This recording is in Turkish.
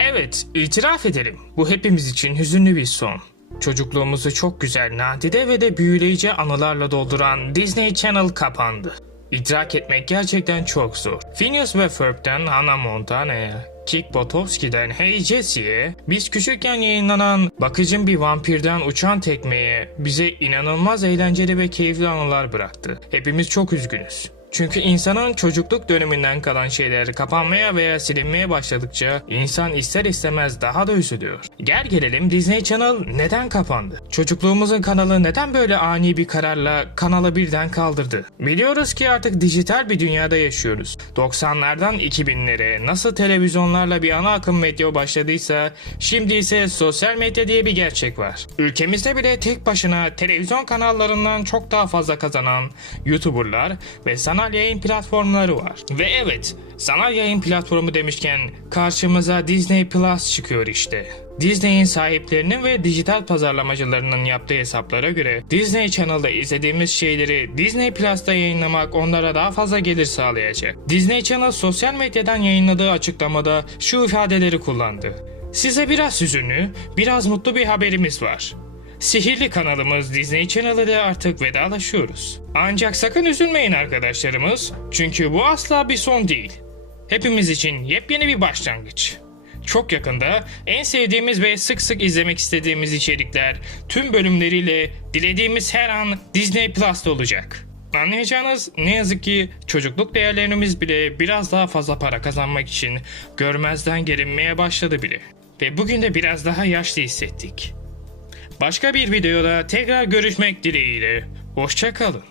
Evet, itiraf edelim. Bu hepimiz için hüzünlü bir son. Çocukluğumuzu çok güzel, nadide ve de büyüleyici anılarla dolduran Disney Channel kapandı. İdrak etmek gerçekten çok zor. Phineas ve Ferb'den Hannah Montana'ya, Kick Botowski'den Hey Jesse'ye, biz küçükken yayınlanan Bakıcım bir vampirden uçan tekmeye bize inanılmaz eğlenceli ve keyifli anılar bıraktı. Hepimiz çok üzgünüz. Çünkü insanın çocukluk döneminden kalan şeyler kapanmaya veya silinmeye başladıkça insan ister istemez daha da üzülüyor. Gel gelelim Disney Channel neden kapandı? Çocukluğumuzun kanalı neden böyle ani bir kararla kanalı birden kaldırdı? Biliyoruz ki artık dijital bir dünyada yaşıyoruz. 90'lardan 2000'lere nasıl televizyonlarla bir ana akım medya başladıysa şimdi ise sosyal medya diye bir gerçek var. Ülkemizde bile tek başına televizyon kanallarından çok daha fazla kazanan YouTuberlar ve sanal yayın platformları var. Ve evet, sanal yayın platformu demişken karşımıza Disney Plus çıkıyor işte. Disney'in sahiplerinin ve dijital pazarlamacılarının yaptığı hesaplara göre Disney Channel'da izlediğimiz şeyleri Disney Plus'ta yayınlamak onlara daha fazla gelir sağlayacak. Disney Channel sosyal medyadan yayınladığı açıklamada şu ifadeleri kullandı. Size biraz hüzünlü, biraz mutlu bir haberimiz var. Sihirli kanalımız Disney Channel ile artık vedalaşıyoruz. Ancak sakın üzülmeyin arkadaşlarımız. Çünkü bu asla bir son değil. Hepimiz için yepyeni bir başlangıç. Çok yakında en sevdiğimiz ve sık sık izlemek istediğimiz içerikler tüm bölümleriyle dilediğimiz her an Disney Plus'ta olacak. Anlayacağınız ne yazık ki çocukluk değerlerimiz bile biraz daha fazla para kazanmak için görmezden gelinmeye başladı bile. Ve bugün de biraz daha yaşlı hissettik. Başka bir videoda tekrar görüşmek dileğiyle. Hoşçakalın.